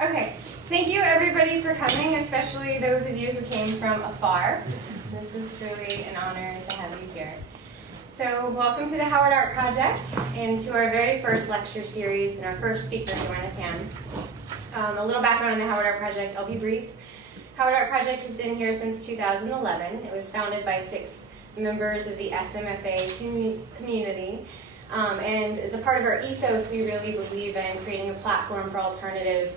Okay, thank you everybody for coming, especially those of you who came from afar. This is really an honor to have you here. So welcome to the Howard Art Project and to our very first lecture series and our first speaker, Joanna Tam. A little background on the Howard Art Project, I'll be brief. Howard Art Project has been here since 2011. It was founded by 6 members of the SMFA community. And as a part of our ethos, we really believe in creating a platform for alternative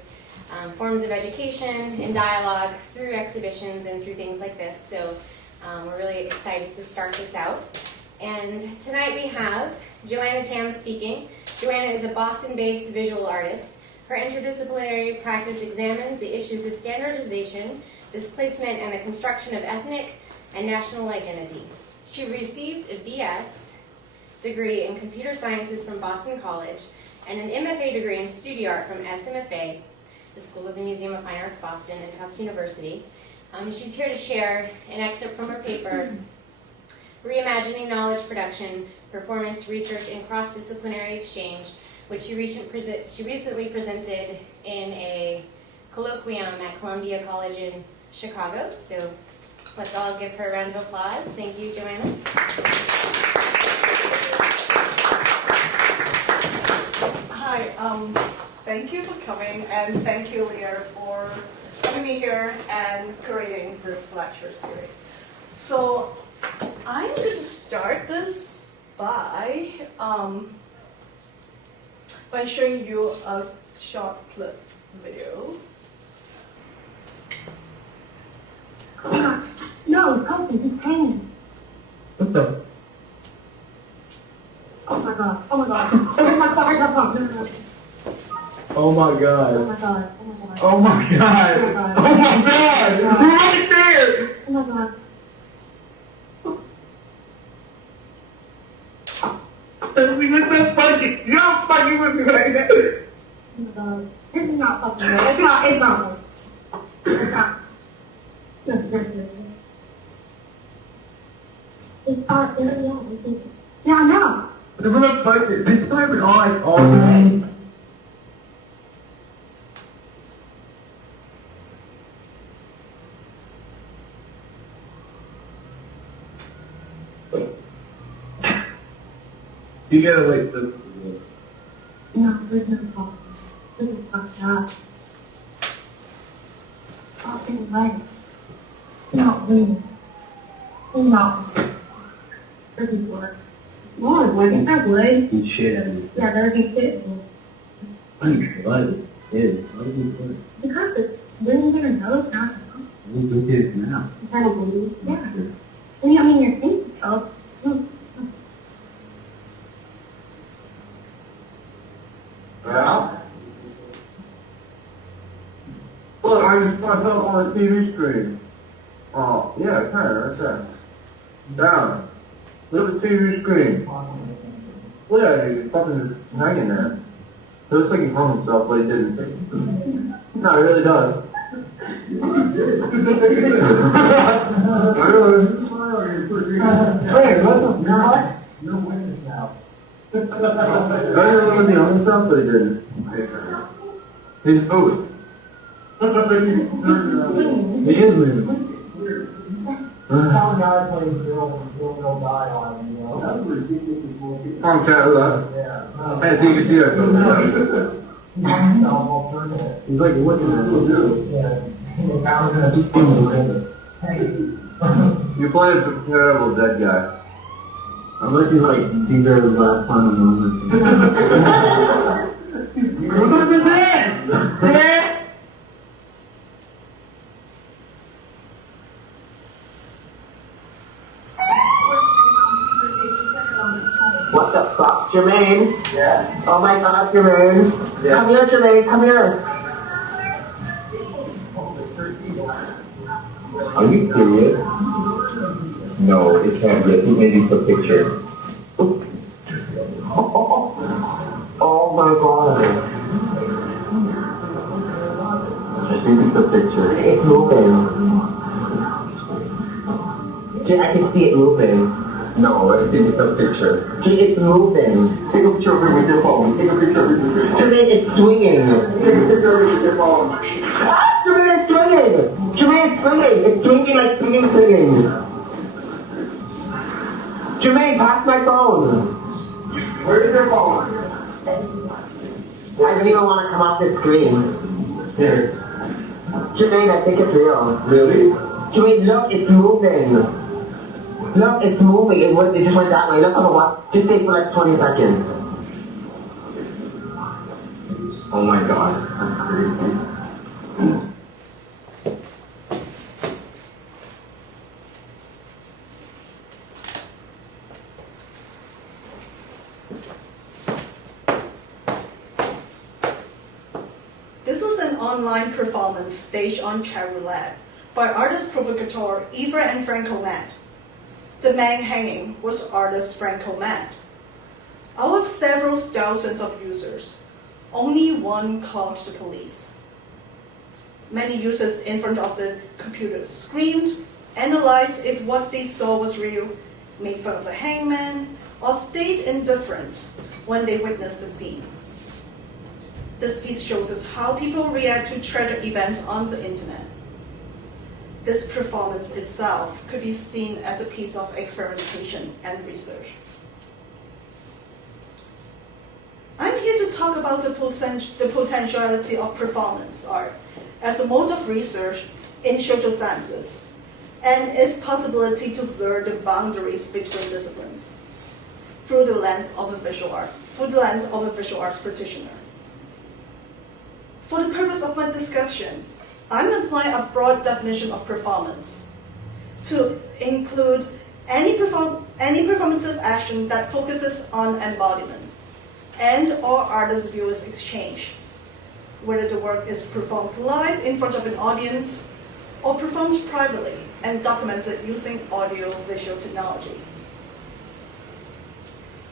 forms of education and dialogue through exhibitions and through things like this. So we're really excited to start this out. And tonight we have Joanna Tam speaking. Joanna is a Boston-based visual artist. Her interdisciplinary practice examines the issues of standardization, displacement, and the construction of ethnic and national identity. She received a BS degree in computer sciences from Boston College and an MFA degree in studio art from SMFA, the School of the Museum of Fine Arts Boston, and Tufts University. She's here to share an excerpt from her paper, Reimagining Knowledge Production, Performance, Research, and Cross-Disciplinary Exchange, which she recently presented in a colloquium at Columbia College in Chicago. So let's all give her a round of applause. Thank you, Joanna. Hi, thank you for coming, and thank you, Leah, for having me here and curating this lecture series. So I'm going to start this by showing you a short clip video. No, Kofi, he's hanging. What the? Oh my god, oh my god. Oh my god, Oh my god. oh my god, Oh my god. Oh my god. Oh my god. You're right there. oh my god. That's so funny. You're not fucking with me like that. Oh my god. This is not fucking real. It's not. It's not. It's not. It's not. Yeah, I know. But we're not fucking. This time we're all like all day. You gotta wait for this. No, this is fucked. This is fucked up. Fucking right. No, wait. No. This is work. What? Why is that way? You shit at me. Yeah, that'd be fit. Why you what? Is. Why did you put it? Because it's really gonna know it's not. We do it now. You kind of believe. Yeah. Well, I mean, you're thinking so. Yeah? Look, I just popped up on the TV screen. Oh, yeah, it can, right there. Down. Look at the TV screen. Well, yeah, he's fucking just hanging there. It looks like he hung himself, but he didn't. No, it really does. Hey, what the fuck? No witness now. I didn't look at the hung himself, but he didn't. He's a fool. He is moving. How a guy plays drill and drill will die on him, you know? I'm chat with that. Yeah. Hey, so you can see that. He's like looking at it. Yeah. You played a terrible dead guy. Unless he's like, these are the last final moments. Look at this! What the fuck, Jermaine? Yeah. Oh my god, Jermaine. Yeah. Come here, Jermaine, come here. Are you serious? No, it can't be. I think maybe it's a picture. Oh my god. I think it's a picture. It's moving. I can see it moving. No, I think it's a picture. It's moving. Take a picture of it with your phone. Take a picture of it with your phone. Jermaine, it's swinging. Take a picture of it with your phone. Jermaine, it's swinging. Jermaine, it's swinging. It's swinging like swinging. Jermaine, pass my phone. Where is your phone? I don't even want to come off the screen. Here. Jermaine, I think it's real. Really? Jermaine, look, it's moving. Look, it's moving. It just went that way. Look, what? Just stay for like 20 seconds. Oh my god, that's crazy. This was an online performance staged on Chat Roulette by artist provocateur Eva and Franco Matt. The man hanging was artist Franco Matt. Out of several thousands of users, only one called the police. Many users in front of the computers screamed, analyzed if what they saw was real, made fun of the hangman, or stayed indifferent when they witnessed the scene. This piece shows us how people react to tragic events on the internet. This performance itself could be seen as a piece of experimentation and research. I'm here to talk about the potentiality of performance art as a mode of research in social sciences and its possibility to blur the boundaries between disciplines through the lens of a visual arts practitioner. For the purpose of my discussion, I'm applying a broad definition of performance to include any performative action that focuses on embodiment and/or artist-viewers exchange, whether the work is performed live in front of an audience or performed privately and documented using audio-visual technology.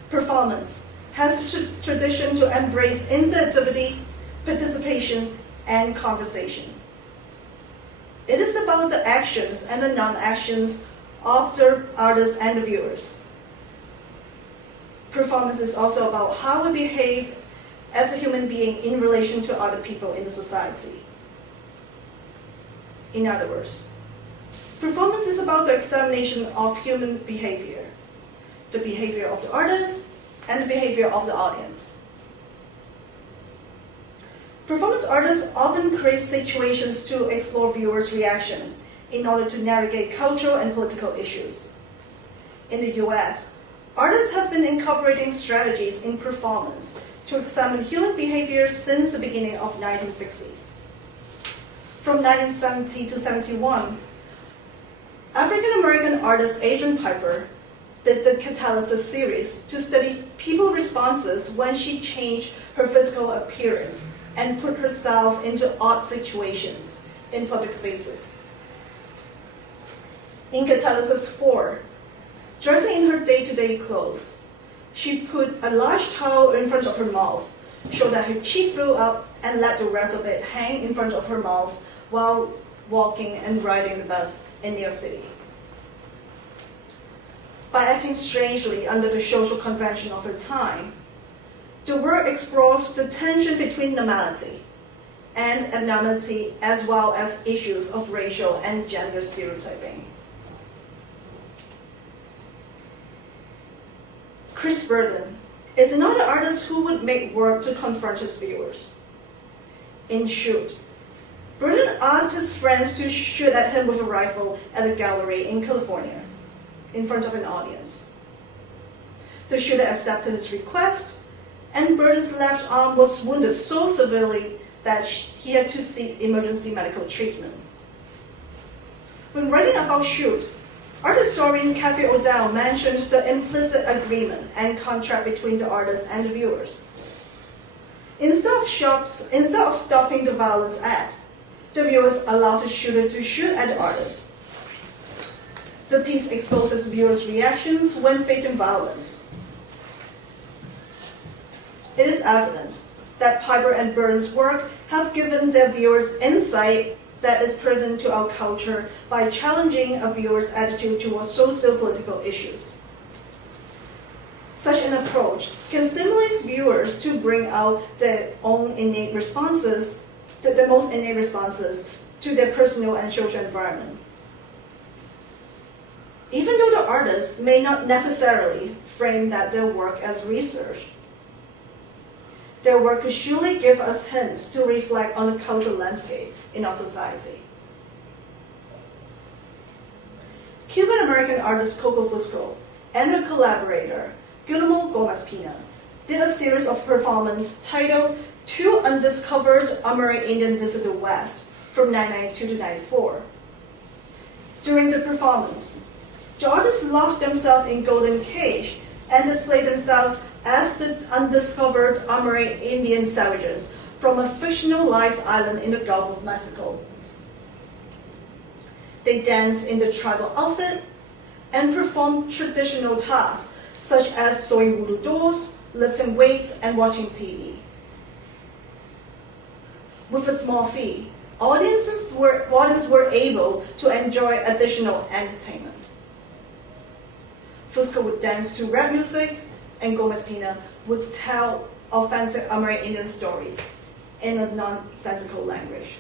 Performance has a tradition to embrace interactivity, participation, and conversation. It is about the actions and the non-actions of the artists and the viewers. Performance is also about how we behave as a human being in relation to other people in the society. In other words, performance is about the examination of human behavior, the behavior of the artist and the behavior of the audience. Performance artists often create situations to explore viewers' reaction in order to navigate cultural and political issues. In the US, artists have been incorporating strategies in performance to examine human behavior since the beginning of the 1960s. From 1970 to 71, African-American artist Adrian Piper did the Catalysis series to study people's responses when she changed her physical appearance and put herself into odd situations in public spaces. In Catalysis 4, dressing in her day-to-day clothes, she put a large towel in front of her mouth, so that her cheek blew up and let the rest of it hang in front of her mouth while walking and riding the bus in New York City. By acting strangely under the social convention of her time, the work explores the tension between normality and abnormality, as well as issues of racial and gender stereotyping. Chris Burden is another artist who would make work to confront his viewers. In Shoot, Burden asked his friends to shoot at him with a rifle at a gallery in California, in front of an audience. The shooter accepted his request, and Burden's left arm was wounded so severely that he had to seek emergency medical treatment. When writing about Shoot, art historian Kathy O'Dell mentioned the implicit agreement and contract between the artist and the viewers. Instead of stopping the violence act, the viewers allowed the shooter to shoot at the artist. The piece exposes viewers' reactions when facing violence. It is evident that Piper and Burden's work have given their viewers insight that is pertinent to our culture by challenging a viewer's attitude towards socio-political issues. Such an approach can stimulate viewers to bring out their own innate responses, the most innate responses to their personal and social environment. Even though the artist may not necessarily frame their work as research, their work could surely give us hints to reflect on the cultural landscape in our society. Cuban-American artist Coco Fusco and her collaborator, Guillermo Gomez-Pina, did a series of performances titled Two Undiscovered Amerindian Visit the West from 1992 to 1994. During the performance, the artists locked themselves in golden cage and displayed themselves as the undiscovered Amerindian savages from a fictionalized island in the Gulf of Mexico. They danced in the tribal outfit and performed traditional tasks such as sewing voodoo dolls, lifting weights, and watching TV. With a small fee, audiences were able to enjoy additional entertainment. Fusco would dance to rap music, and Gomez-Pina would tell authentic Amerindian stories in a nonsensical language.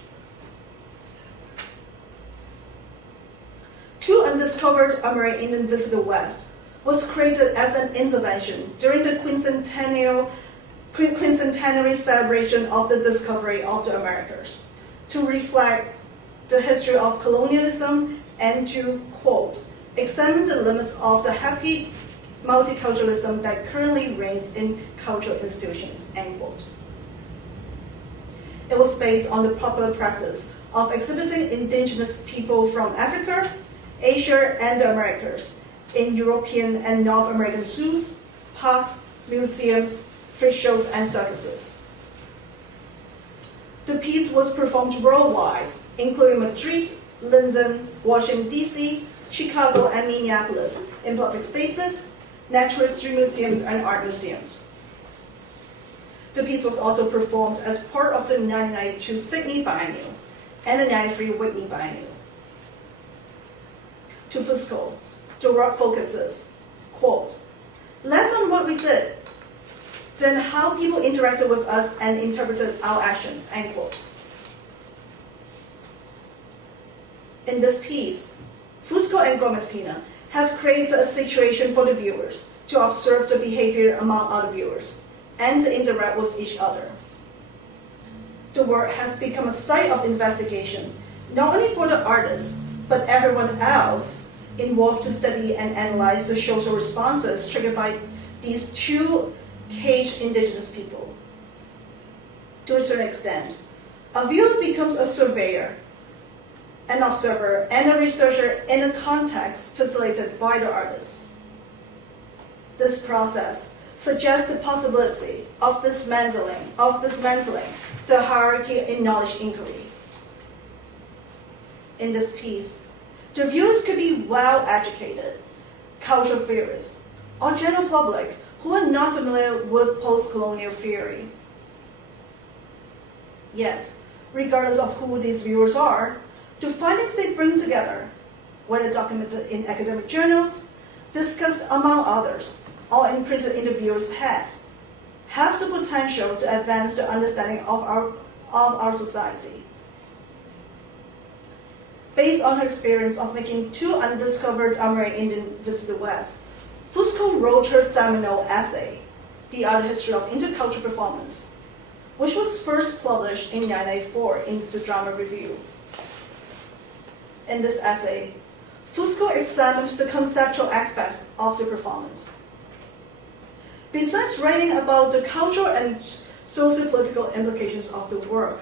Two Undiscovered Amerindian Visit the West was created as an intervention during the quincentenary celebration of the discovery of the Americas, to reflect the history of colonialism and to, quote, examine the limits of the happy multiculturalism that currently reigns in cultural institutions, end quote. It was based on the popular practice of exhibiting indigenous people from Africa, Asia, and the Americas in European and North American zoos, parks, museums, freak shows, and circuses. The piece was performed worldwide, including Madrid, London, Washington, D.C., Chicago, and Minneapolis, in public spaces, natural history museums, and art museums. The piece was also performed as part of the 1992 Sydney Biennial and the 1993 Whitney Biennial. To Fusco, the work focuses, quote, less on what we did than how people interacted with us and interpreted our actions, end quote. In this piece, Fusco and Gomez-Pina have created a situation for the viewers to observe the behavior among other viewers and to interact with each other. The work has become a site of investigation, not only for the artists, but everyone else involved to study and analyze the social responses triggered by these two caged indigenous people. To a certain extent, a viewer becomes a surveyor, an observer, and a researcher in a context facilitated by the artists. This process suggests the possibility of dismantling the hierarchy in knowledge inquiry. In this piece, the viewers could be well-educated, cultural theorists, or general public who are not familiar with post-colonial theory. Yet, regardless of who these viewers are, the findings they bring together, whether documented in academic journals, discussed among others, or imprinted in the viewers' heads, have the potential to advance the understanding of our society. Based on her experience of making two undiscovered Amerindian visits to the West, Fusco wrote her seminal essay, The Art History of Intercultural Performance, which was first published in 1994 in the Drama Review. In this essay, Fusco examined the conceptual aspects of the performance. Besides writing about the cultural and socio-political implications of the work,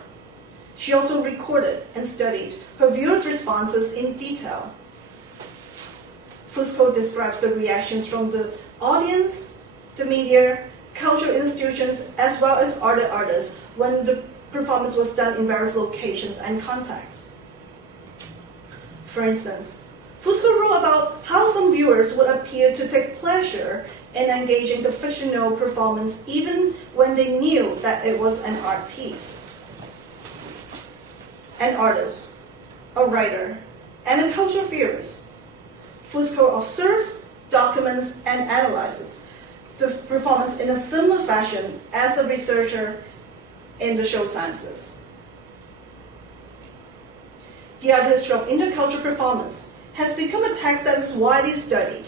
she also recorded and studied her viewers' responses in detail. Fusco describes the reactions from the audience, the media, cultural institutions, as well as other artists when the performance was done in various locations and contexts. For instance, Fusco wrote about how some viewers would appear to take pleasure in engaging the fictional performance even when they knew that it was an art piece. An artist, a writer, and a cultural theorist, Fusco observes, documents, and analyzes the performance in a similar fashion as a researcher in the show sciences. The art history of intercultural performance has become a text that is widely studied,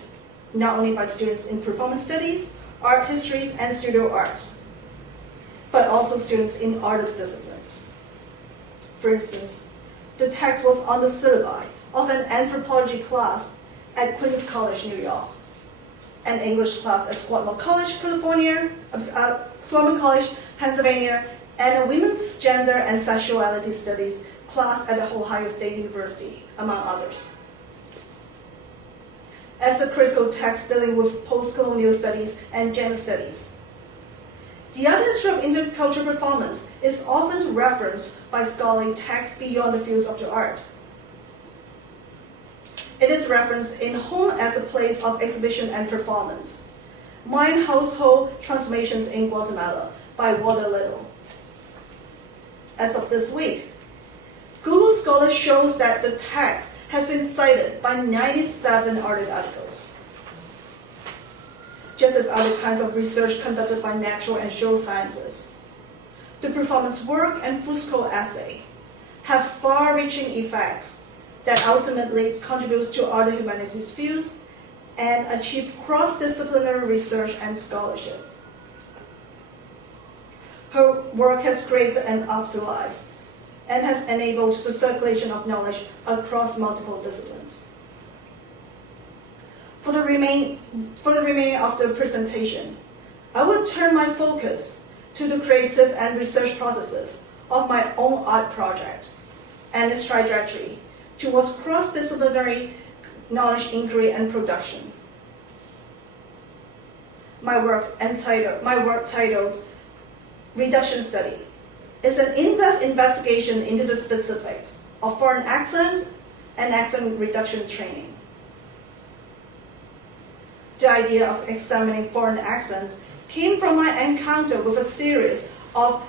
not only by students in performance studies, art histories, and studio arts, but also students in other disciplines. For instance, the text was on the syllabi of an anthropology class at Queens College, New York, an English class at Swarthmore College, Pennsylvania, and a women's gender and sexuality studies class at the Ohio State University, among others. As a critical text dealing with post-colonial studies and gender studies, the art history of intercultural performance is often referenced by scholarly texts beyond the fields of the art. It is referenced in Home as a Place of Exhibition and Performance, Mind Household Transformations in Guatemala by Walter Little. As of this week, Google Scholar shows that the text has been cited by 97 other articles. Just as other kinds of research conducted by natural and show sciences, the performance work and Fusco essay have far-reaching effects that ultimately contribute to other humanities fields and achieve cross-disciplinary research and scholarship. Her work has created an afterlife and has enabled the circulation of knowledge across multiple disciplines. For the remaining of the presentation, I will turn my focus to the creative and research processes of my own art project and its trajectory towards cross-disciplinary knowledge inquiry and production. My work titled Reduction Study is an in-depth investigation into the specifics of foreign accent and accent reduction training. The idea of examining foreign accents came from my encounter with a series of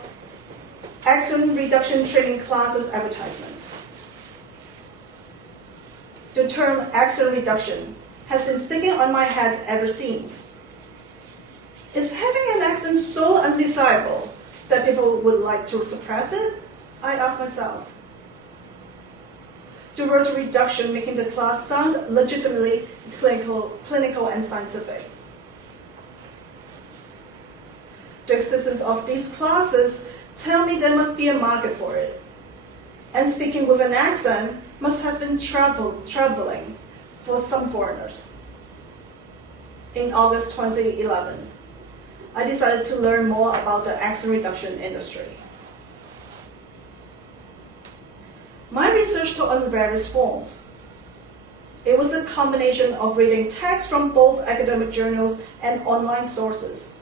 accent reduction training classes advertisements. The term accent reduction has been sticking on my head ever since. Is having an accent so undesirable that people would like to suppress it? I asked myself. The word reduction making the class sound legitimately clinical and scientific. The existence of these classes tell me there must be a market for it. And speaking with an accent must have been troubling for some foreigners. In August 2011, I decided to learn more about the accent reduction industry. My research took on various forms. It was a combination of reading texts from both academic journals and online sources,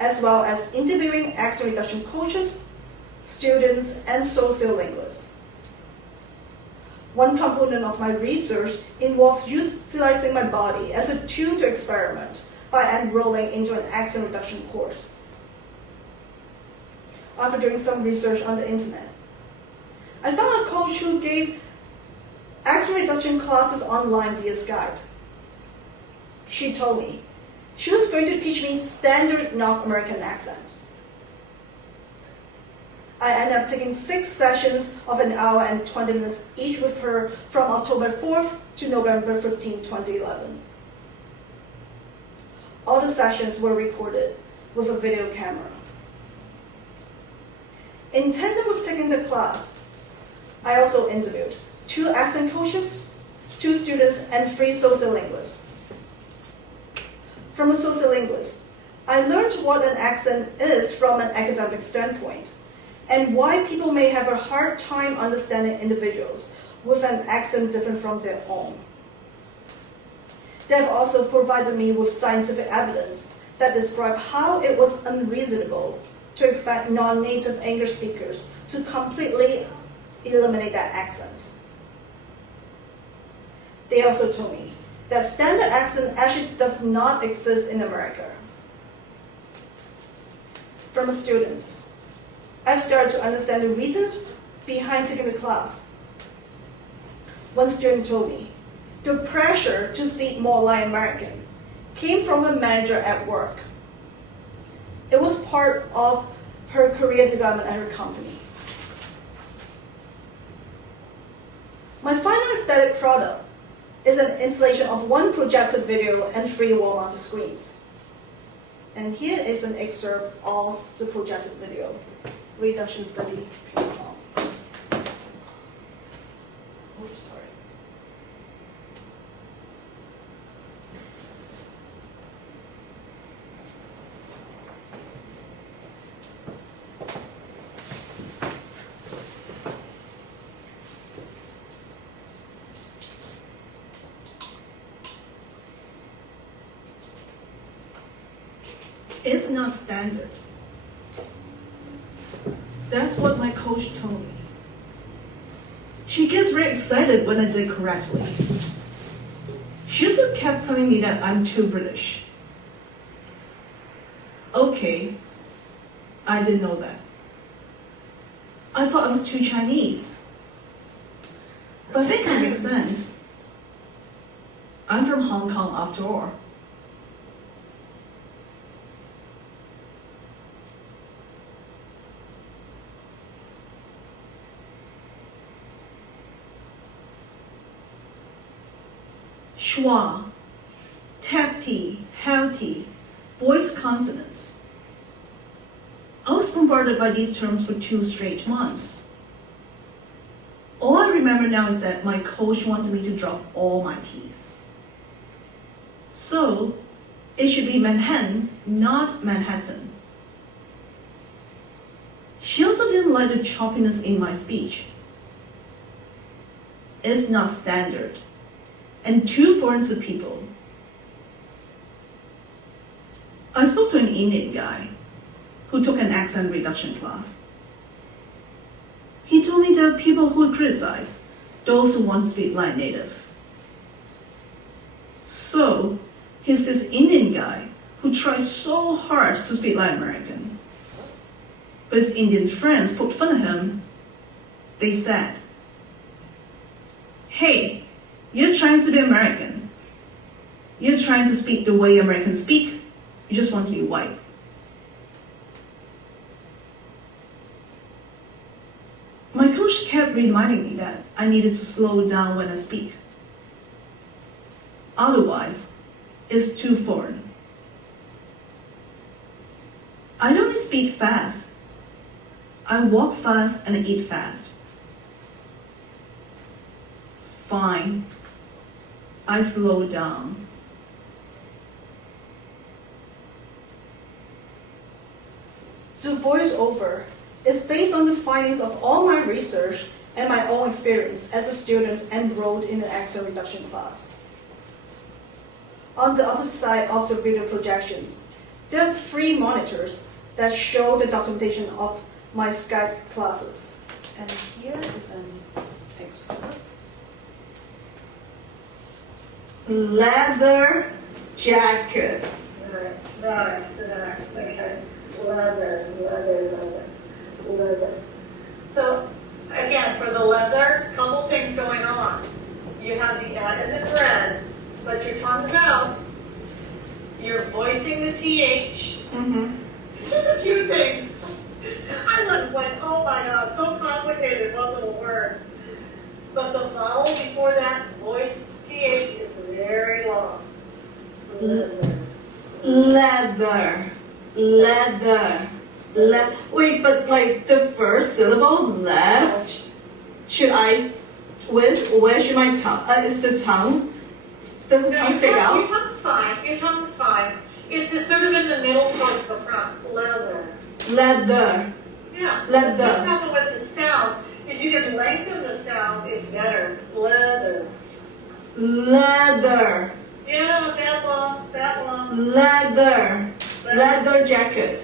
as well as interviewing accent reduction coaches, students, and sociolinguists. One component of my research involves utilizing my body as a tool to experiment by enrolling into an accent reduction course. After doing some research on the internet, I found a coach who gave accent reduction classes online via Skype. She told me she was going to teach me standard North American accent. I ended up taking 6 sessions of an hour and 20 minutes each with her from October 4th to November 15, 2011. All the sessions were recorded with a video camera. In tandem with taking the class, I also interviewed 2 accent coaches, 2 students, and 3 sociolinguists. From a sociolinguist, I learned what an accent is from an academic standpoint, and why people may have a hard time understanding individuals with an accent different from their own. They have also provided me with scientific evidence that describe how it was unreasonable to expect non-native English speakers to completely eliminate their accents. They also told me that standard accent actually does not exist in America. From students, I've started to understand the reasons behind taking the class. One student told me, the pressure to speak more like American came from her manager at work. It was part of her career development at her company. My final aesthetic product is an installation of one projected video and 3 wall-mounted screens. And here is an excerpt of the projected video, Reduction Study Ping Pong. Oops, sorry. It's not standard. That's what my coach told me. She gets very excited when I did correctly. She also kept telling me that I'm too British. Okay, I didn't know that. I thought I was too Chinese. But I think it makes sense. I'm from Hong Kong after all. Schwa, tapti, healthy, voice consonants. I was bombarded by these terms for 2 straight months. All I remember now is that my coach wanted me to drop all my T's. So, it should be Manhattan, not Manhattan. She also didn't like the choppiness in my speech. It's not standard, and too foreign to people. I spoke to an Indian guy who took an accent reduction class. He told me there are people who criticize those who want to speak like native. So, here's this Indian guy who tries so hard to speak like American. But his Indian friends poked fun at him. They said, "Hey, you're trying to be American. You're trying to speak the way Americans speak. You just want to be white." My coach kept reminding me that I needed to slow down when I speak. Otherwise, it's too foreign. I don't speak fast. I walk fast and I eat fast. Fine. I slow down. The voiceover is based on the findings of all my research and my own experience as a student enrolled in an accent reduction class. On the opposite side of the video projections, there are 3 monitors that show the documentation of my Skype classes. And here is an excerpt. Leather jacket. Nice. Okay. Leather. So, again, for the leather, couple things going on. You have the as in red, but your tongue's out. You're voicing the TH. Just a few things. I was like, oh my God, so complicated, one little word. But the vowel before that voiced TH is very long. Leather. Wait, but like the first syllable, left, should I, where should my tongue, is the tongue, does the tongue stick out? Your tongue's fine. It's just sort of in the middle towards the front. Leather. Yeah. Leather. Just couple with the sound. If you can lengthen the sound, it's better. Leather. Yeah, that long. Leather jacket.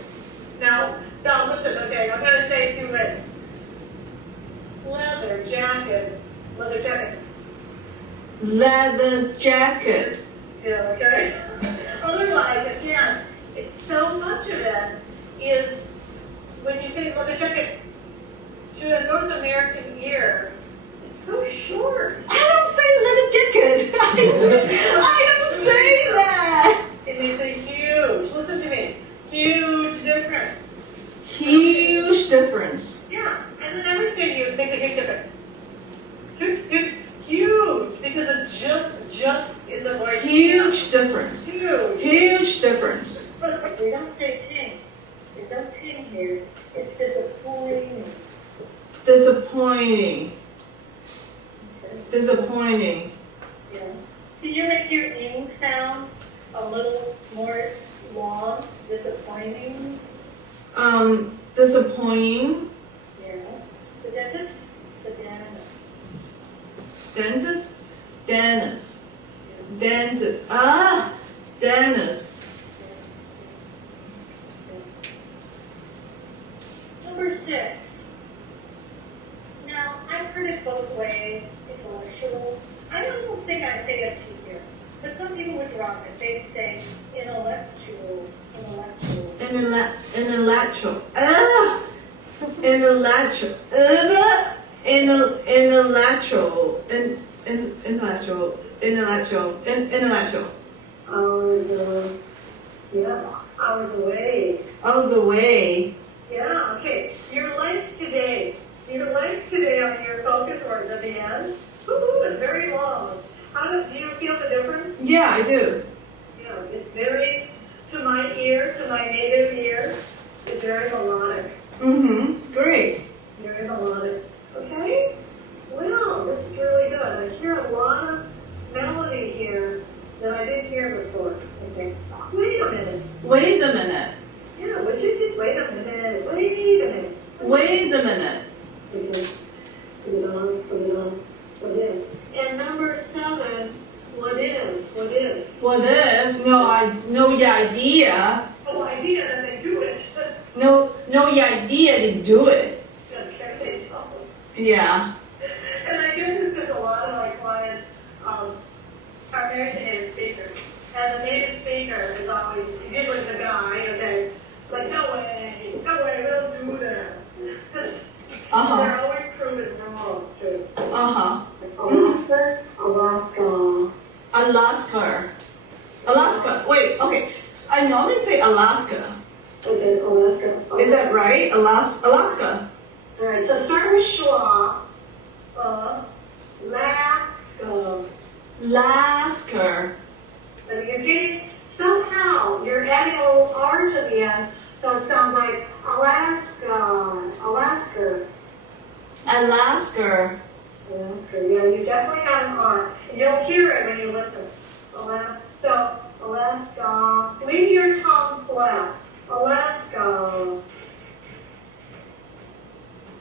Now listen, okay, I'm going to say 2 words. Leather jacket. Yeah, okay? Otherwise, again, it's so much of it is, when you say leather jacket, to a North American ear, it's so short. I don't say leather jacket. I don't say that. difference. Huge. Huge difference. Look, we don't say ting. There's no ting here. It's disappointing. Disappointing. Disappointing. Yeah. Can you make your ing sound a little more long? Disappointing. Disappointing. Yeah. The dentist. The dentist. Dentist. Dentist. Dentist. Ah, dentist. Number 6. Now, I've heard it both ways, intellectual. I almost think I say it to here, but some people would drop it. They'd say intellectual, intellectual. Intellectual. Ah, intellectual. Intellectual. Intellectual. Intellectual. Hours away. I was away. Yeah, okay. Your life today on your focus words at the end, is very long. Do you feel the difference? Yeah, I do. Yeah, it's very, to my ear, to my native ear, it's very melodic. Mm-hmm. Great. Very melodic. Okay? Well, this is really good. I hear a lot of melody here that I didn't hear before. Okay. Wait a minute. Wait a minute. Yeah, would you just wait a minute? Wait a minute. Wait a minute. Okay. Put it on. What is? And number 7, what is? What is? What if? No idea. No idea that they do it. No idea to do it. Okay, they tell them. Yeah. And I do this because a lot of my clients are married to native speakers. And the native speaker is always, usually it's a guy, okay, like, no way, we don't do that. Uh-huh. They're always proven wrong, too. Uh-huh. Alaska. Wait, okay. I normally say Alaska. Okay, Alaska. Is that right? Alaska. All right, so start with schwa. Alaska. Alaska. And you're getting, somehow, you're adding a little R to the end, so it sounds like Alaska. Alaska. Alaska. Alaska. Yeah, you definitely got an R. And you'll hear it when you listen. So, Alaska. Leave your tongue flat. Alaska.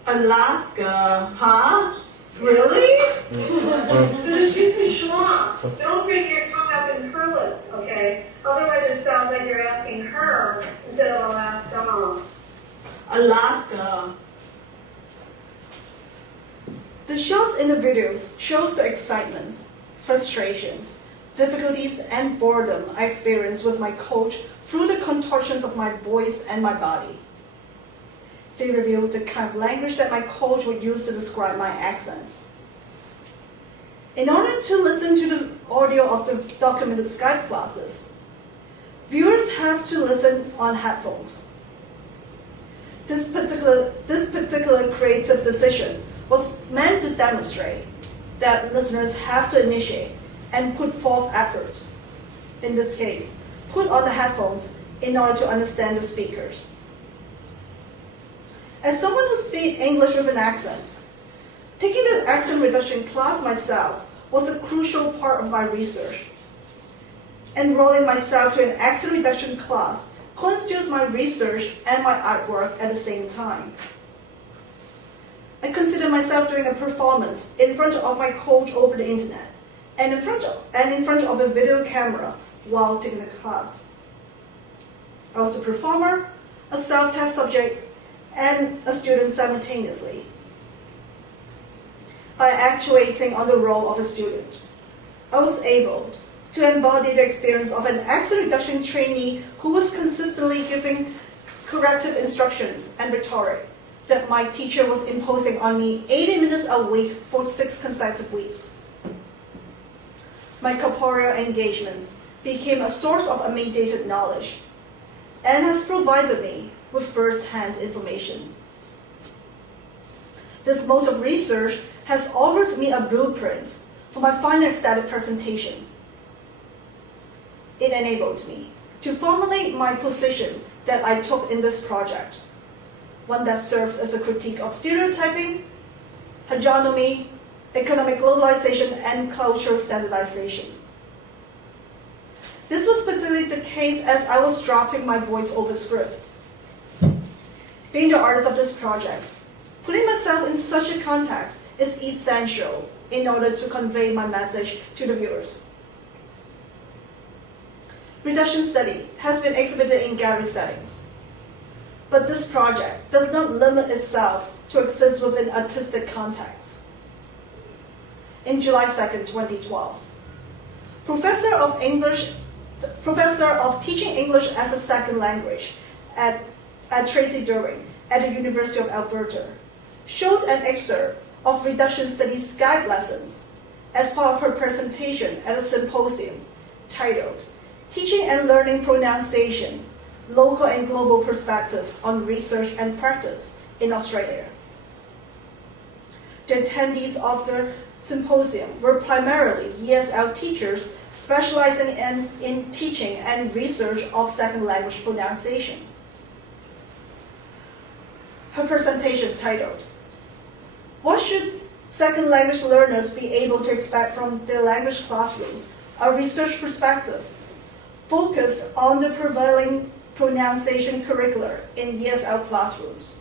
Alaska. Huh? Really? This is schwa. Don't bring your tongue up and curl it, okay? Otherwise it sounds like you're asking her instead of Alaska. Alaska. The shots in the videos shows the excitements, frustrations, difficulties, and boredom I experienced with my coach through the contortions of my voice and my body. They reveal the kind of language that my coach would use to describe my accent. In order to listen to the audio of the documented Skype classes, viewers have to listen on headphones. This particular creative decision was meant to demonstrate that listeners have to initiate and put forth efforts, in this case, put on the headphones in order to understand the speakers. As someone who speaks English with an accent, taking the accent reduction class myself was a crucial part of my research. Enrolling myself to an accent reduction class constitutes my research and my artwork at the same time. I consider myself doing a performance in front of my coach over the internet and in front of a video camera while taking the class. I was a performer, a self-test subject, and a student simultaneously. By actuating on the role of a student, I was able to embody the experience of an accent reduction trainee who was consistently giving corrective instructions and rhetoric that my teacher was imposing on me 80 minutes a week for 6 consecutive weeks. My corporeal engagement became a source of immediate knowledge and has provided me with first-hand information. This mode of research has offered me a blueprint for my final aesthetic presentation. it enabled me to formulate my position that I took in this project, one that serves as a critique of stereotyping, hegemony, economic globalization, and cultural standardization. This was particularly the case as I was drafting my voiceover script. Being the artist of this project, putting myself in such a context is essential in order to convey my message to the viewers. Reduction study has been exhibited in gallery settings, but this project does not limit itself to exist within artistic contexts. In July 2nd, 2012, Professor of Teaching English as a Second Language at Tracy During at the University of Alberta showed an excerpt of reduction studies Skype lessons as part of her presentation at a symposium titled Teaching and Learning Pronunciation, Local and Global Perspectives on Research and Practice in Australia. The attendees of the symposium were primarily ESL teachers specializing in teaching and research of second language pronunciation. Her presentation titled, "What should second language learners be able to expect from their language classrooms? A research perspective," focused on the prevailing pronunciation curricula in ESL classrooms.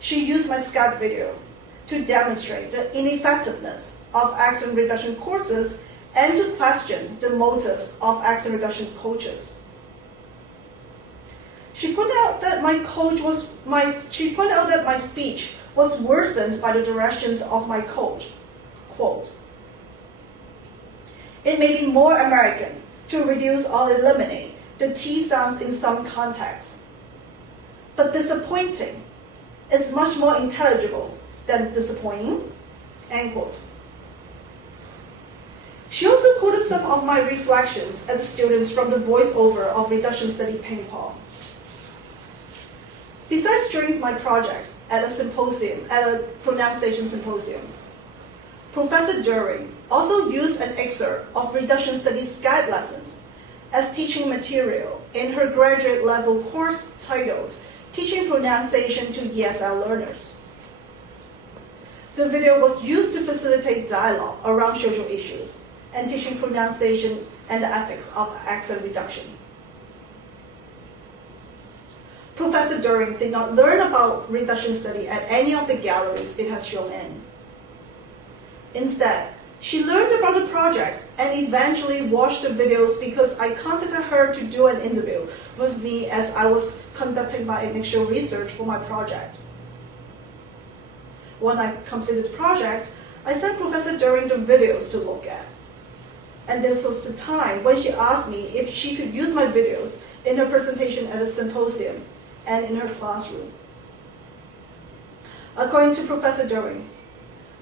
She used my Skype video to demonstrate the ineffectiveness of accent reduction courses and to question the motives of accent reduction coaches. She pointed out that my speech was worsened by the directions of my coach. Quote, "It may be more American to reduce or eliminate the T sounds in some contexts, but disappointing is much more intelligible than disappointing," end quote. She also quoted some of my reflections as students from the voiceover of reduction study ping pong. Besides during my project at a pronunciation symposium, Professor During also used an excerpt of reduction studies Skype lessons as teaching material in her graduate level course titled Teaching Pronunciation to ESL Learners. The video was used to facilitate dialogue around social issues and teaching pronunciation and the ethics of accent reduction. Professor During did not learn about reduction study at any of the galleries it has shown in. Instead, she learned about the project and eventually watched the videos because I contacted her to do an interview with me as I was conducting my initial research for my project. When I completed the project, I sent Professor During the videos to look at. And this was the time when she asked me if she could use my videos in her presentation at a symposium and in her classroom. According to Professor During,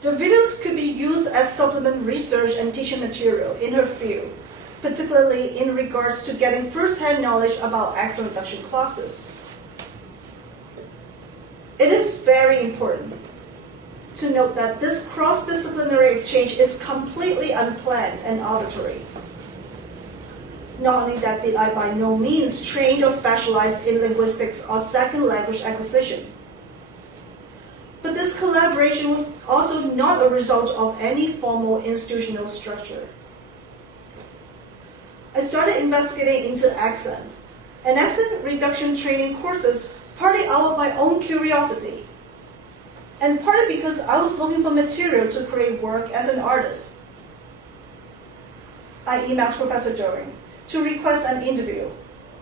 the videos could be used as supplement research and teaching material in her field, particularly in regards to getting first-hand knowledge about accent reduction classes. It is very important to note that this cross-disciplinary exchange is completely unplanned and arbitrary. Not only that did I by no means train or specialize in linguistics or second language acquisition, but this collaboration was also not a result of any formal institutional structure. I started investigating into accents and accent reduction training courses partly out of my own curiosity, and partly because I was looking for material to create work as an artist. I emailed Professor During to request an interview,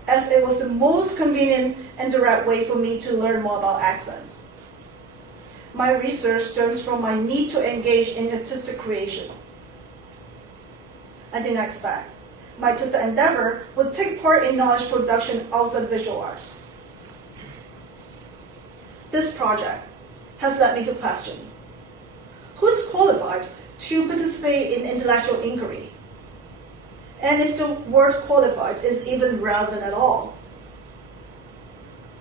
as it was the most convenient and direct way for me to learn more about accents. My research stems from my need to engage in artistic creation. I didn't expect my artistic endeavor would take part in knowledge production outside visual arts. This project has led me to question, who is qualified to participate in intellectual inquiry? And if the word qualified is even relevant at all.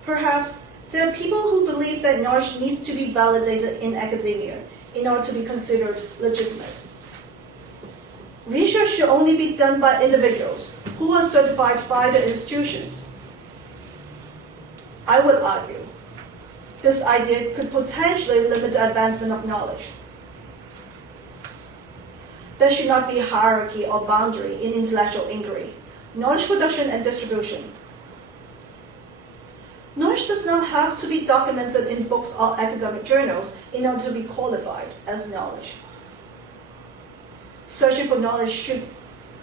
Perhaps there are people who believe that knowledge needs to be validated in academia in order to be considered legitimate. Research should only be done by individuals who are certified by the institutions. I would argue this idea could potentially limit the advancement of knowledge. There should not be hierarchy or boundary in intellectual inquiry, knowledge production and distribution. Knowledge does not have to be documented in books or academic journals in order to be qualified as knowledge. Searching for knowledge should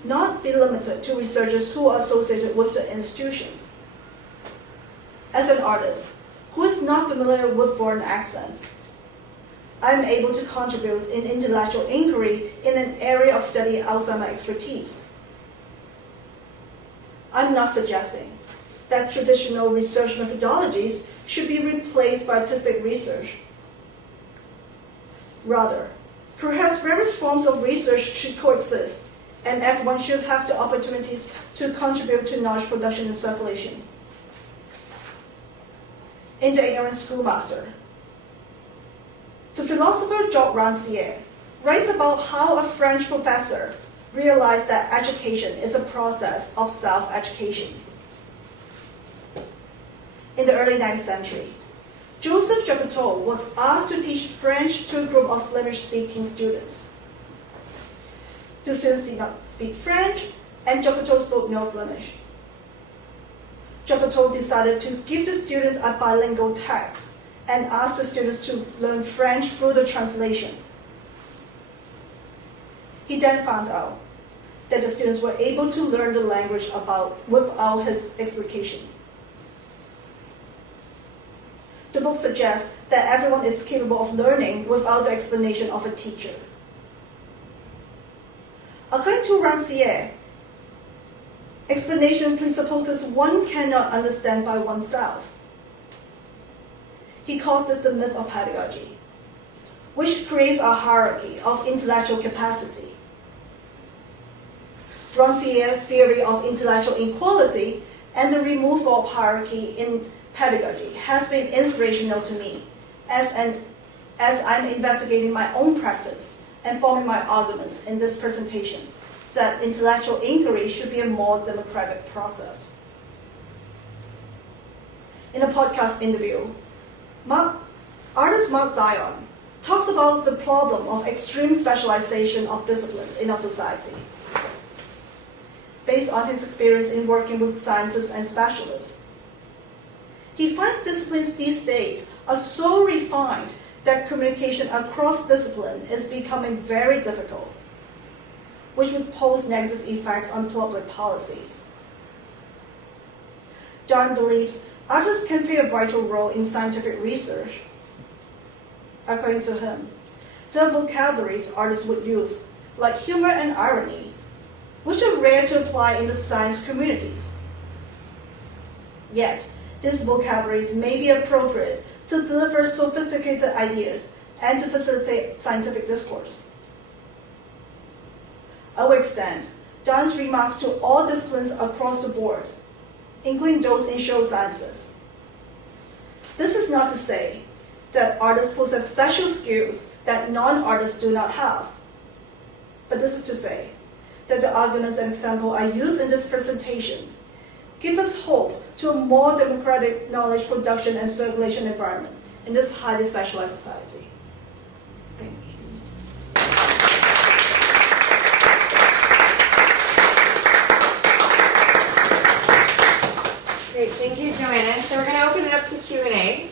not be limited to researchers who are associated with the institutions. As an artist who is not familiar with foreign accents, I am able to contribute in intellectual inquiry in an area of study outside my expertise. I'm not suggesting that traditional research methodologies should be replaced by artistic research. Rather, perhaps various forms of research should coexist, and everyone should have the opportunities to contribute to knowledge production and circulation. In The Ignorant Schoolmaster, the philosopher Georges Rancière writes about how a French professor realized that education is a process of self-education. In the early 19th century, Joseph Jacotot was asked to teach French to a group of Flemish-speaking students. The students did not speak French, and Jacotot spoke no Flemish. Jacotot decided to give the students a bilingual text and asked the students to learn French through the translation. He then found out that the students were able to learn the language without his explication. The book suggests that everyone is capable of learning without the explanation of a teacher. According to Rancière, explanation presupposes one cannot understand by oneself. He calls this the myth of pedagogy, which creates a hierarchy of intellectual capacity. Rancière's theory of intellectual inequality and the removal of hierarchy in pedagogy has been inspirational to me as I'm investigating my own practice and forming my arguments in this presentation that intellectual inquiry should be a more democratic process. In a podcast interview, artist Mark Dion talks about the problem of extreme specialization of disciplines in our society. Based on his experience in working with scientists and specialists, he finds disciplines these days are so refined that communication across discipline is becoming very difficult, which would pose negative effects on public policies. John believes artists can play a vital role in scientific research. According to him, there are vocabularies artists would use, like humor and irony, which are rare to apply in the science communities. Yet, these vocabularies may be appropriate to deliver sophisticated ideas and to facilitate scientific discourse. I will extend John's remarks to all disciplines across the board, including those in social sciences. This is not to say that artists possess special skills that non-artists do not have, but this is to say that the arguments and examples I use in this presentation give us hope to a more democratic knowledge production and circulation environment in this highly specialized society. Thank you. Great, thank you, Joanna. So we're going to open it up to Q&A.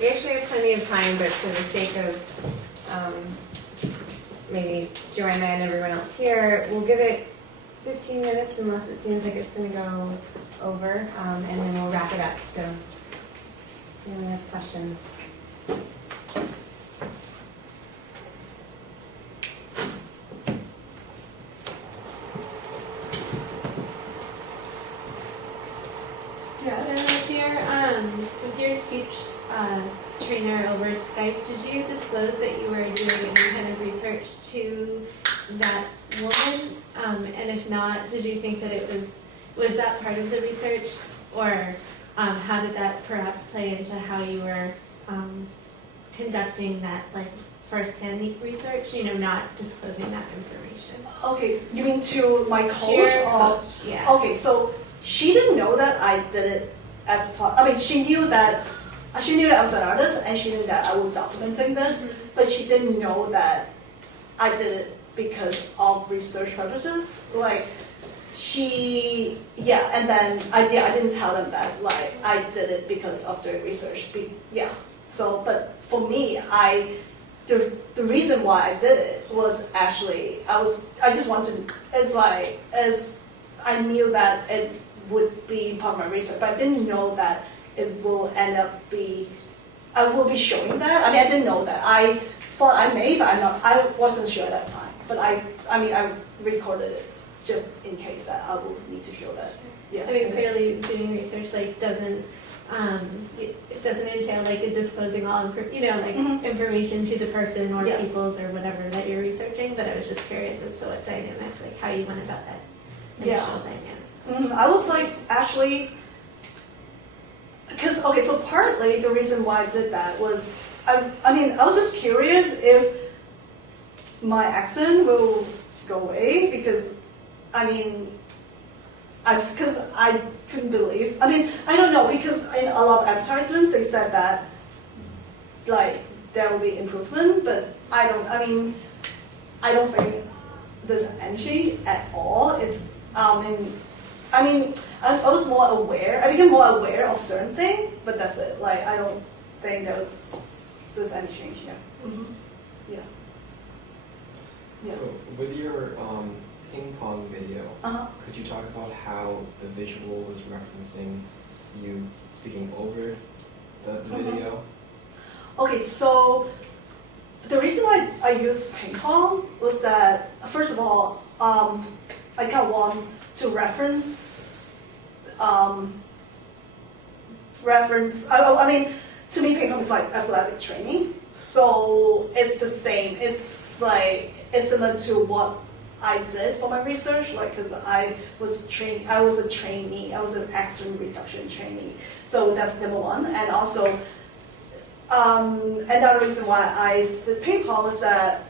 We actually have plenty of time, but for the sake of maybe Joanna and everyone else here, we'll give it 15 minutes unless it seems like it's going to go over, and then we'll wrap it up. So, if anyone has questions? Yeah. With your speech trainer over Skype, did you disclose that you were doing any kind of research to that woman? And if not, did you think that was that part of the research, or how did that perhaps play into how you were conducting that firsthand research, not disclosing that information. Okay, you mean to my coach? To your or- coach, yeah. Okay, so she didn't know that I did it as part. I mean, she knew that I was an artist, and she knew that I was documenting this, but she didn't know that I did it because of research purposes. Like, and then I didn't tell them that, like, I did it because of doing research. So, but for me, the reason why I did it was actually, I just wanted, as I knew that it would be part of my research, but I didn't know that it will end up I will be showing that. I mean, I didn't know that. I thought I may, but I wasn't sure at that time. But I recorded it just in case that I will need to show that. Yeah. I mean, clearly doing research doesn't it doesn't entail disclosing all information to the person or Yes. peoples or whatever that you're researching. But I was just curious as to what dynamic, how you went about that initial dynamic. I was actually, because, okay, so partly the reason why I did that was, I was just curious if my accent will go away, because, because I couldn't believe, I don't know, because in a lot of advertisements, they said that, there will be improvement, but I don't think there's energy at all. It's, I was more aware. I became more aware of certain things, but that's it. I don't think there's any change here. Mm-hmm. Yeah. So with your ping pong video, could you talk about how the visual was referencing you speaking over the video? Okay, so the reason why I used ping pong was that, first of all, I kind of want to reference, to me, ping pong is like athletic training. So it's the same. It's similar to what I did for my research, because I was a trainee. I was an extreme reduction trainee. So that's number one. And also, another reason why I did ping pong was that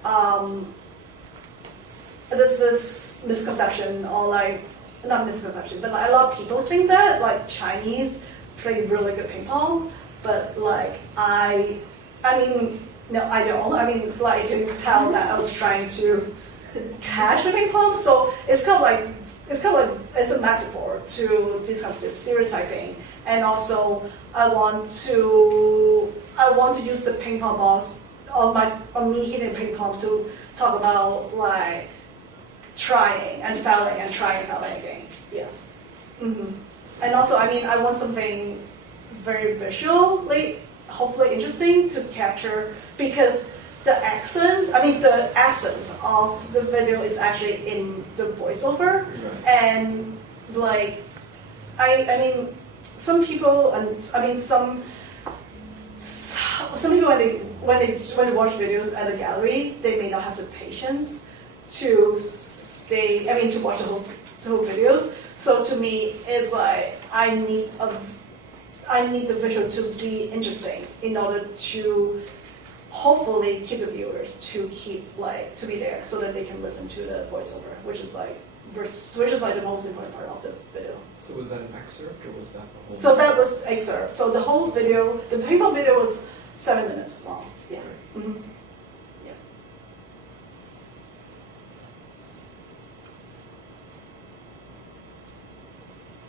there's this misconception, or not misconception, but a lot of people think that Chinese play really good ping pong, but no, I don't. You can tell that I was trying to catch the ping pong, so it's kind of like it's a metaphor to this kind of stereotyping, and also I want to use the ping pong balls on me hitting ping pong to talk about trying and failing and trying and failing again. Yes. Mm-hmm. And also, I want something very visually, hopefully interesting to capture, because the essence of the video is actually in the voiceover. Right. And some people, some people when they watch videos at a gallery, they may not have the patience to to watch the whole videos. So to me, it's I need the visual to be interesting in order to hopefully keep the viewers to be there, so that they can listen to the voiceover, which is the most important part of the video. So was that an excerpt, or was that the whole? So that was excerpt. So the whole video, the ping pong video was 7 minutes long. Yeah. Mm-hmm. Yeah.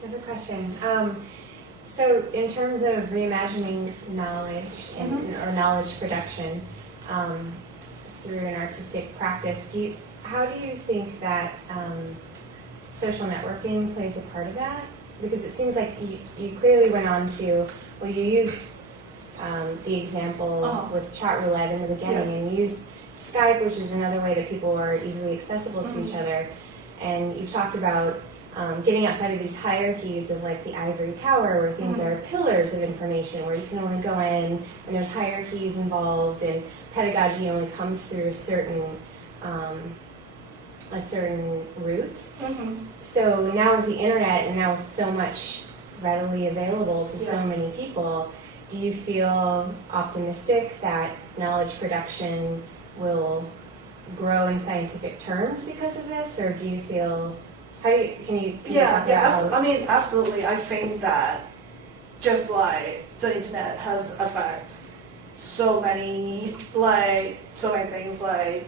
I have a question. So in terms of reimagining knowledge or knowledge production through an artistic practice, how do you think that social networking plays a part of that? Because it seems like you clearly went on to, well, you used the example with chat roulette in the beginning, and you used Skype, which is another way that people are easily accessible to each other, and you've talked about getting outside of these hierarchies of the ivory tower, where things are pillars of information, where you can only go in and there's hierarchies involved, and pedagogy only comes through a certain route. So now with the internet, and now with so much readily available to so many people, do you feel optimistic that knowledge production will grow in scientific terms because of this, or do you feel, can you talk about I mean, absolutely. I think that just like the internet has affected so many things, like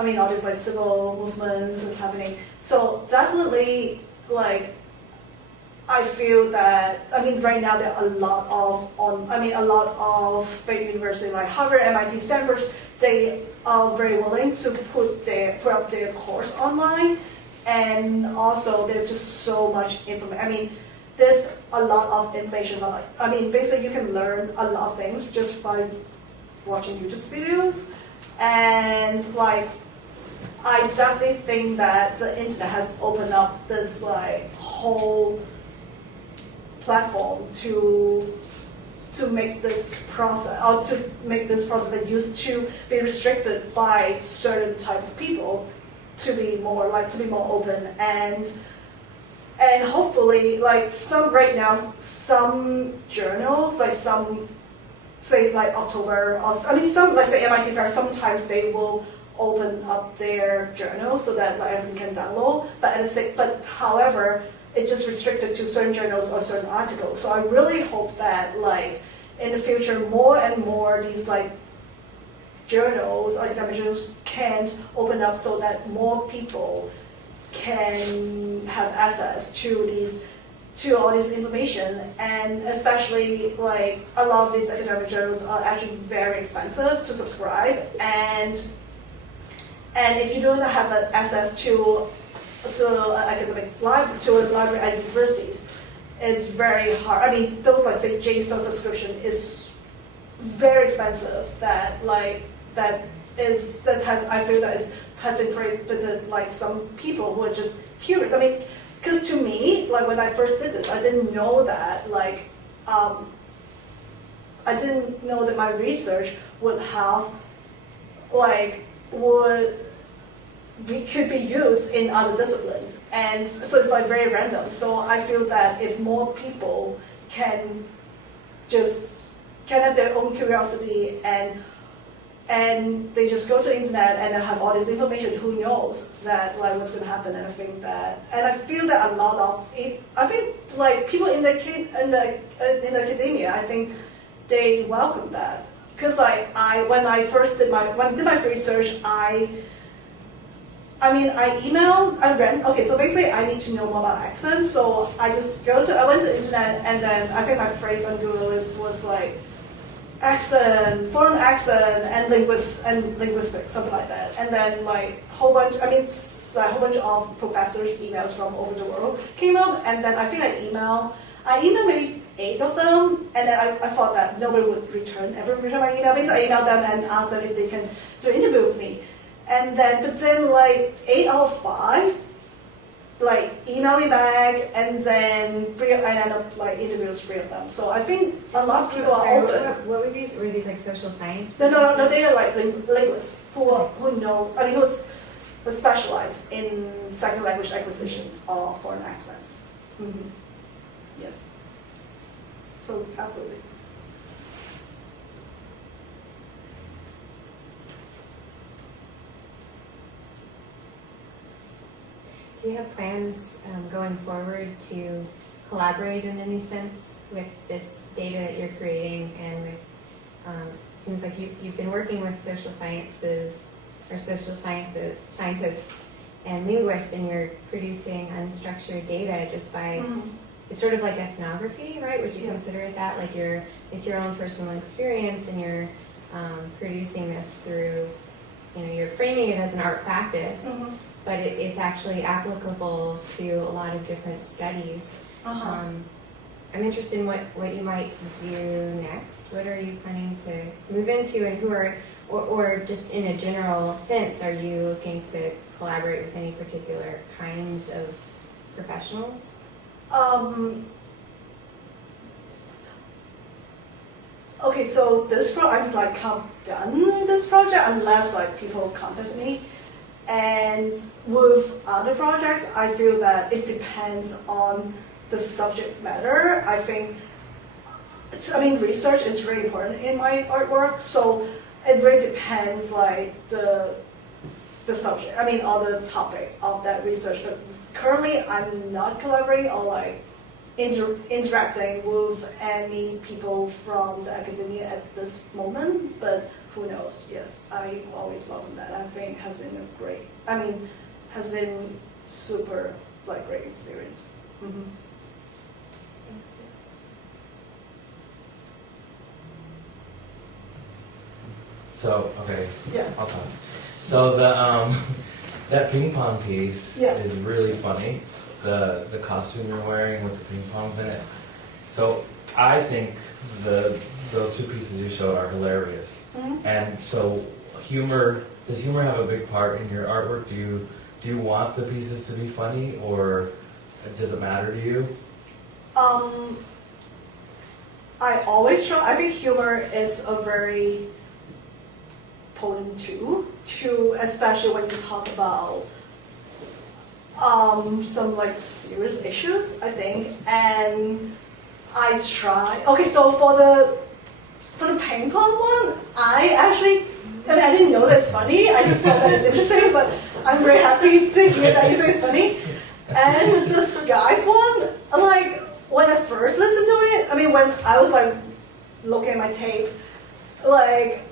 I mean, all these like civil movements is happening. So definitely, like, I feel that, I mean, right now there are a lot of big universities like Harvard, MIT, Stanford, they are very willing to put up their course online, and also there's just so much information. I mean, there's a lot of information. I mean, basically you can learn a lot of things just by watching YouTube videos, and like, I definitely think that the internet has opened up this like whole platform to make this process, or to make this process that used to be restricted by certain type of people to be more open, and hopefully, like, right now some journals, like some, say like October, or I mean some, like say MIT Paris, sometimes they will open up their journal so that like everyone can download, but however, it's just restricted to certain journals or certain articles. So I really hope that like in the future, more and more these like journals or academic journals can open up so that more people can have access to all this information. And especially like a lot of these academic journals are actually very expensive to subscribe, and if you don't have access to a library at universities, it's very hard. I mean, those like say JSTOR subscription is very expensive. I feel that has been prohibited like some people who are just curious. I mean, because to me, like when I first did this, I didn't know that like I didn't know that my research would have could be used in other disciplines, and so it's like very random. So I feel that if more people can have their own curiosity and they just go to the internet and have all this information, who knows that like what's going to happen. And I feel that a lot of it, I think like people in the academia, I think they welcome that, because like when I did my research, so basically I need to know more about accents, so I went to the internet, and then I think my phrase on Google was like accent, foreign accent, and linguistics, something like that. And then like a whole bunch of professors' emails from over the world came up, and then I think I emailed maybe 8 of them, and then I thought that nobody would return my email. Basically I emailed them and asked them if they can do an interview with me. But then like 8 out of 5 like email me back, and then I ended up like interviews 3 of them. So I think a lot of people are open. What were these? Were these like social science? No, they are like linguists who know. I mean, who's specialized in second language acquisition or foreign accents. Mm-hmm. Yes. So absolutely. Do you have plans going forward to collaborate in any sense with this data that you're creating, and with, it seems like you've been working with social sciences or scientists and linguists, and you're producing unstructured data just by, it's sort of like ethnography, right? Would you consider it that? Like it's your own personal experience, and you're producing this through, you're framing it as an art practice. But it's actually applicable to a lot of different studies. I'm interested in what you might do next. What are you planning to move into, and who are, or just in a general sense, are you looking to collaborate with any particular kinds of professionals? Okay, so I'm like kind of done with this project unless like people contact me. And with other projects, I feel that it depends on the subject matter. I think research is really important in my artwork, so it really depends like the subject, or the topic of that research. But currently I'm not collaborating or like interacting with any people from the academia at this moment, but who knows? Yes, I always welcome that. I think has been has been super like great experience. Mm-hmm. So, okay, Yeah. I'll talk. So that ping pong piece Yes. is really funny. The costume you're wearing with the ping pongs in it. So I think those two pieces you showed are hilarious. Mm-hmm. And so does humor have a big part in your artwork? Do you want the pieces to be funny, or does it matter to you? I always try. I think humor is a very potent tool, especially when you talk about some like serious issues, I think. And I try. Okay, so for the ping pong one, I didn't know that's funny. I just thought that it's interesting, but I'm very happy to hear that you think it's funny. And the Skype one, like when I first listened to it, when I was like looking at my tape, like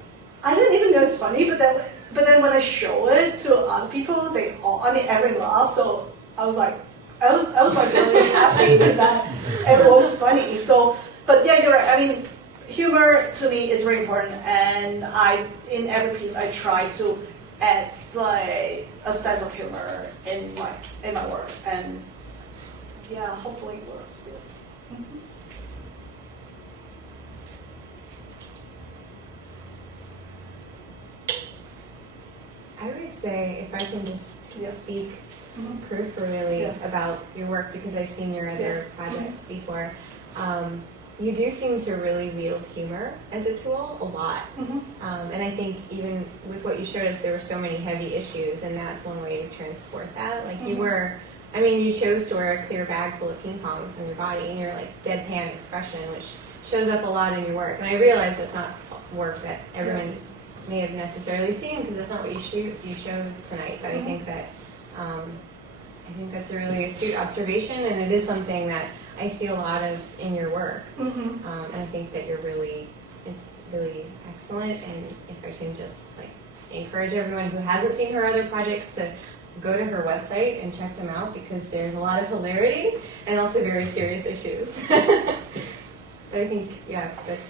I didn't even know it's funny. But then when I show it to other people, they all, everyone laughed. So I was like really happy that it was funny. So, but yeah, you're right. Humor to me is very important, and in every piece I try to add like a sense of humor in my work, and yeah, hopefully it works. Yes. Mm-hmm. I would say, if I can just Yeah. speak Mm-hmm. peripherally Yeah. about your work, because I've seen your other Yeah. projects before, you do seem to really wield humor as a tool a lot. Mm-hmm. And I think even with what you showed us, there were so many heavy issues, and that's one way to transport that. Like you chose to wear a clear bag full of ping pongs on your body, and your like deadpan expression, which shows up a lot in your work. And I realize that's not work that everyone may have necessarily seen, because that's not what you showed tonight. But I think that that's a really astute observation, and it is something that I see a lot of in your work. Mm-hmm. And I think that it's really excellent. And if I can just like encourage everyone who hasn't seen her other projects to go to her website and check them out, because there's a lot of hilarity and also very serious issues. But I think, yeah, that's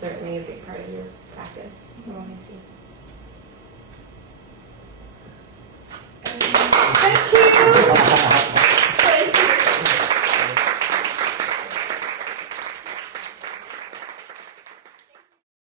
certainly a big part of your practice from what I see.